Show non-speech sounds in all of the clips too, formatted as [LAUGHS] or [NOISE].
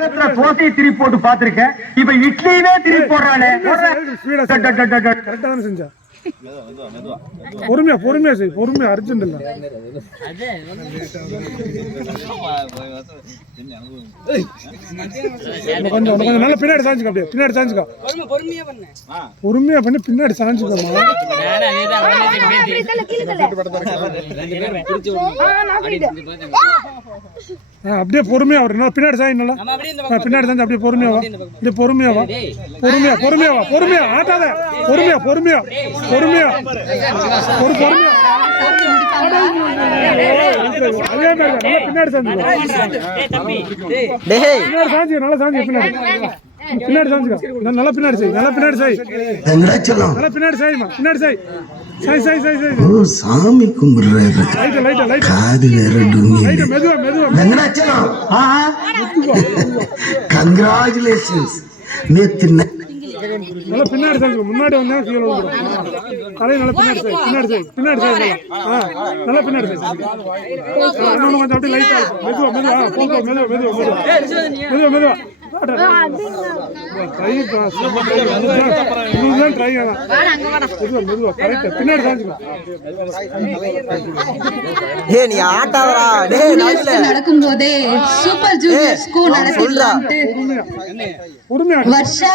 உலகத்துல தோசையை திருப்பி போட்டு பாத்திருக்கேன் இப்ப இட்லியுமே திருப்பி போடுறானே. செஞ்சா? பொறுமையா பொறுமையா செய் பொறுமையா அர்ஜென்ட் இல்ல. கொஞ்சம் கொஞ்சம் நல்லா பின்னாடி சாஞ்சுக்க அப்படியே பின்னாடி சாஞ்சுக்க. பொறுமையா பண்ணி. பின்னாடி சாஞ்சுக்கோமா அப்படியே பொறுமையா வரும் நல்லா பின்னாடி சாய் நல்லா பின்னாடி சாஞ்சு அப்படியே பொறுமையா வா அப்படியே பொறுமையா வா பொறுமையா பொறுமையா வா பொறுமையா ஆட்டாத பொறுமையா பொறுமையா பொறுமையா ஒரு பொறுமையா அதே மாதிரி தான், நல்லா பின்னாடி சாஞ்சு பின்னாடி சாஞ்சு நல்லா சாஞ்சு பின்னாடி பின்னாடி சாஞ்சுக்க நல்லா பின்னாடி செய் நல்லா பின்னாடி செய் நல்லா பின்னாடி செய்யுமா பின்னாடி செய் ஓ சாமி கும்பிடுறாரு. காது வேற டுங்கி வெங்கடாச்சலம் கங்க்ராச்சுலேஷன்ஸ் நேத்து நல்லா பின்னாடி சாஞ்சு முன்னாடி வந்தா கீழே விழுந்துரும். தலையை நல்லா பின்னாடி செய் பின்னாடி செய் பின்னாடி செய். ஆ நல்லா பின்னாடி செய் கொஞ்சம் அப்படியே நடக்கும் போதே சூப்பர் ஜூனியர் ஸ்கூல் பொறுமையா. வர்ஷா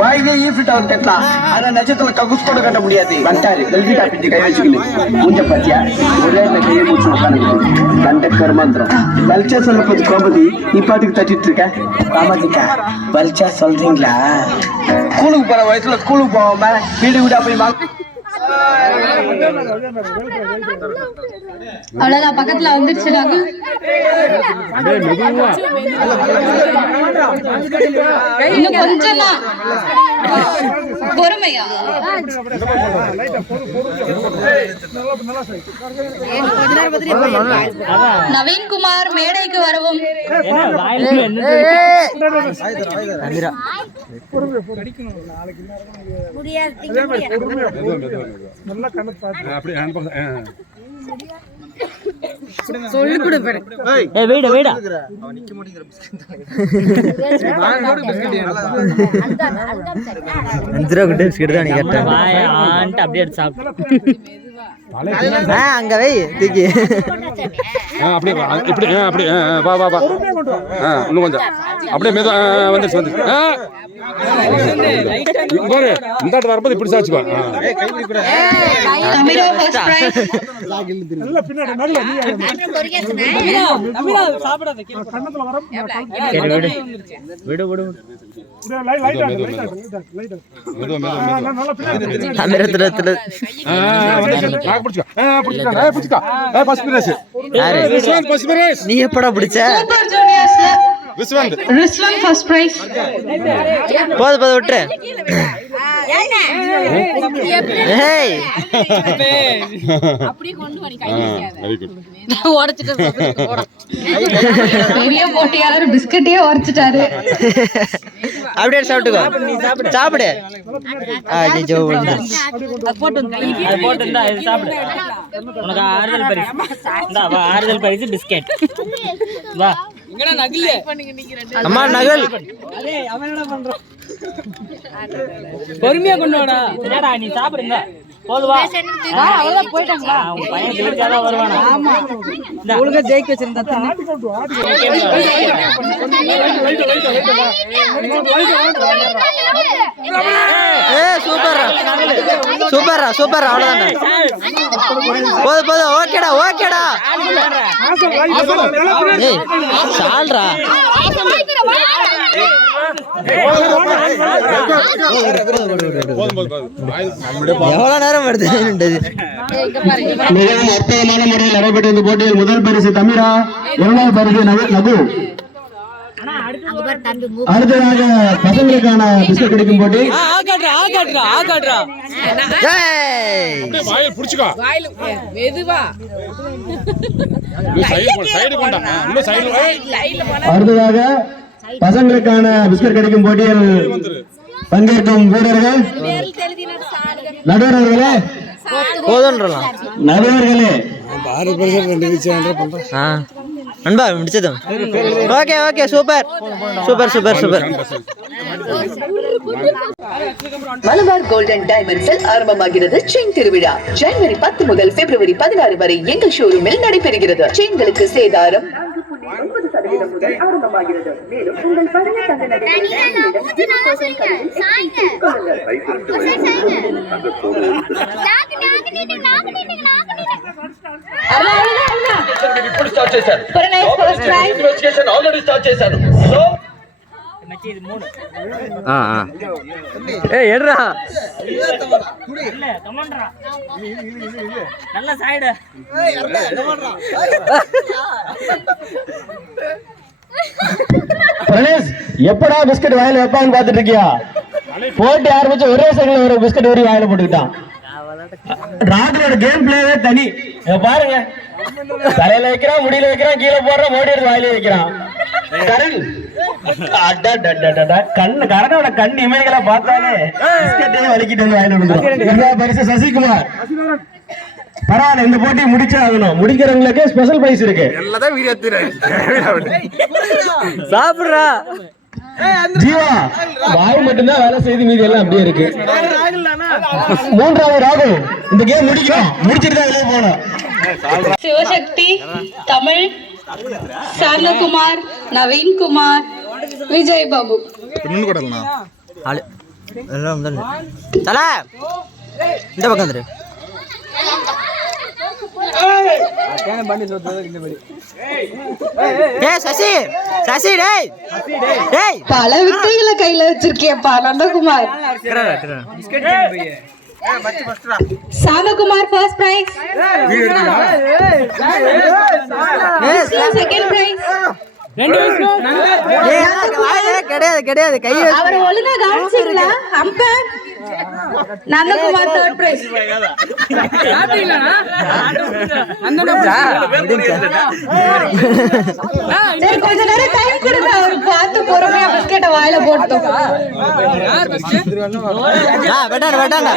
வாய்வே ஈஃபிட் அவர் கட்டலாம். ஆனா நட்சத்திர ககுஸ் கூட கட்ட முடியாது. வந்துட்டாரு. பெல்விட்டா பிஞ்சு கை வச்சுக்கிட்டு மூஞ்ச பாத்தியா? ஒரே இந்த கையை மூச்சு உட்காந்து கண்ட கருமாந்திரம். வலிச்சா சொல்ல போது கோபதி நீ பாட்டுக்கு தட்டிட்டு இருக்க? காமாதிக்கா வலிச்சா சொல்றீங்களா? ஸ்கூலுக்கு போற வயசுல ஸ்கூலுக்கு போகாம வீடு வீடா போய் வாங்க அவ்வளவுதான் பக்கத்துல வந்துருச்சு ராகுல் இன்னும் கொஞ்சம் தான் பொறுமையா? நவீன்குமார் மேடைக்கு வரவும். நல்லா கண்ணு பார்த்து. ஏய் வீடு வீடா. அஞ்சு ரூபா கிட்ட பிஸ்கெட் தான். நீ கேட்டேன் அப்படியே எடுத்து சாப்பிட்டு ஆ அங்க வை தூக்கி ஆ, அப்படியே. இப்படி ஆ, அப்படி ஆ, ஆ, வா வா வா ஆ இன்னும் கொஞ்சம் அப்படியே மெதுவா வந்துருச்சு வந்துருச்சு ஆ பாரு இந்த ஆட்டு வரும்போது இப்படி சாச்சுக்கோ ஆ. தமிழோ ஃபர்ஸ்ட் பிரைஸ் நல்லா பின்னாடி நல்லா நீ கண்ணத்துல வர சரி விடு விடு விடு பிடிச்சுக்கோ. பிடிச்சுக்கோ. நீ எப்படா பிடிச்ச? விஸ்வந்த். ரிஸ்வன் ஃபர்ஸ்ட் பிரைஸ் போது போது விட்டுரு. [LAUGHS] போட்டியாளர் பிஸ்கட்டையே உரைச்சிட்டாரு அப்படியே சாப்பிட்டுக்கோ. சாப்பிடு. ஐயோ அது போட்டு இந்தா இது சாப்பிடு. உனக்கு ஆறுதல் பரிசு. ஆறுதல் பரிசு பிஸ்கெட். வா. அம்மா நகல். பொறுமையா கொண்டு வாடா என்னடா நீ சாப்பிடுங்க. போது வா அவ்வளவுதான் போயிட்டாங்களா? உன் பையன் ஜெயிச்சாதான் வருவானா? ஆமா. ஒழுங்கா ஜெயிக்க வச்சிருந்தா ஏ சூப்பர்ரா. சூப்பர்ரா சூப்பர்ரா. அவ்வளோதான் போது போது ஓகேடா ஓகேடா. ஏய் சால்ரா போதும், போதும், போதும். ஆயுதம். எவ்வளோ நேரம் வருது? மிகவும் அற்புதமான முறையில் நடைபெற்ற இந்த போட்டியில் முதல் பரிசு தமிழா இரண்டாவது பரிசு நகு- அடுத்ததாக பசங்களுக்கான பிஸ்கட் கிடைக்கும் போட்டி. அடுத்ததாக பசங்களுக்கான பிஸ்கட் கிடைக்கும் போட்டியில் பங்கேற்கும் வீரர்கள் நடுவர்களே. Okay okay super. Super super super. Malabar golden டைமண்ட்ஸில் ஆரம்பமாகிறது செயின் திருவிழா. ஜனவரி பத்து முதல் பிப்ரவரி பதினாறு வரை எங்கள் ஷோரூமில் நடைபெறுகிறது. செயின்களுக்கு சேதாரம் ఇప్పుడు స్టార్ట్ చేశాను For a nice first prize. Investigation already start చేశాను సో மச்சி இது மூணு ஆ எடுறா. நல்ல சைடு பிரணேஷ் எப்படா பிஸ்கட் வாயில வைப்பான்னு பாத்துட்டு இருக்கியா? போட்டி ஆரம்பிச்சு ஒரே செகண்ட்ல ஒரு பிஸ்கட் ஒரு வாயில போட்டுக்கிட்டான். ராகுலோட கேம் பிளேவே தனி. பாருங்க. தலையில வைக்கிறான் முடியில வைக்கிறான் கீழே போடுறான் மோடி எடுத்து வாயில வைக்கிறான். கரண் அடடடடடா, கண்ணு கரணோட கண் இமைகளை பார்த்தாலே பிஸ்கட்டே வலிக்கிட்டு வந்து வாயில விழுந்துரும். இரண்டாவது பரிசு சசிகுமார். பரவாயில்ல இந்த போட்டி முடிச்சே ஆகணும் முடிக்கிறவங்களுக்கு ஸ்பெஷல் பிரைஸ் இருக்கு. எல்லாத்தையும் வீடியோ சாப்பிட்றா. ஜீவா வாய் மட்டும்தான் வேலை செய்து மீதி எல்லாம் அப்படியே இருக்கு. மூன்றாவது ராகுல். இந்த கேம் முடிக்கணும். முடிச்சிட்டு தான் வெளியே போகணும். சிவசக்தி தமிழ் சாந்தகுமார் நவீன் குமார் விஜய் பாபு இன்னும் கூட இல்லைண்ணா ஆளு. எல்லாம் வந்துடுங்க தல! இந்த பக்கம் வந்துரு. ஏய் சசி சசி டேய். டேய். பல வித்தைகளை கையில வச்சிருக்கியப்பா Nandakumar. Santhakumar first prize second prize கிடையாது கிடையாது கை அவர் ஒழுங்கா கவனிச்சீங்களா அம்பேர் நந்தகுமார் தேர்ட் பிரைஸ் சரி கொஞ்ச நேரம் டைம் கொடுங்க அவர் பார்த்து பொறுமையா வாயில போட்டோம். வெட்டாண்டா